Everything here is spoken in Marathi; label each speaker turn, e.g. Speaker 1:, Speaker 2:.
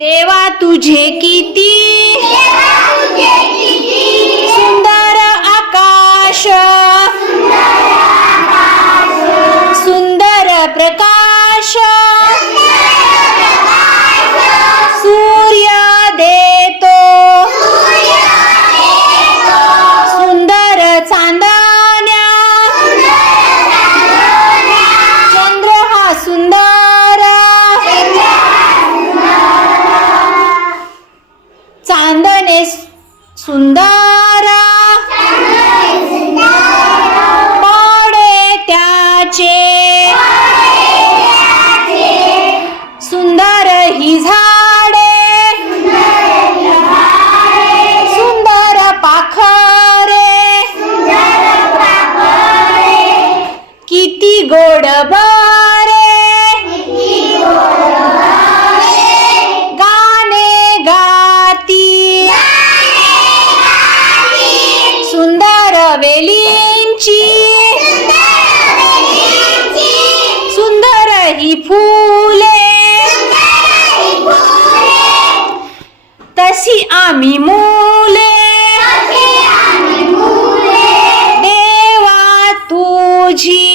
Speaker 1: देवा तुझे किती सुंदर आकाश सुंदर प्रकाश सुंदर पोडे त्याचे. सुंदर ही झाडे. सुंदर पाखरे. किती गोड संकरी फुले. तशी आम्ही मुले. देवा तुझी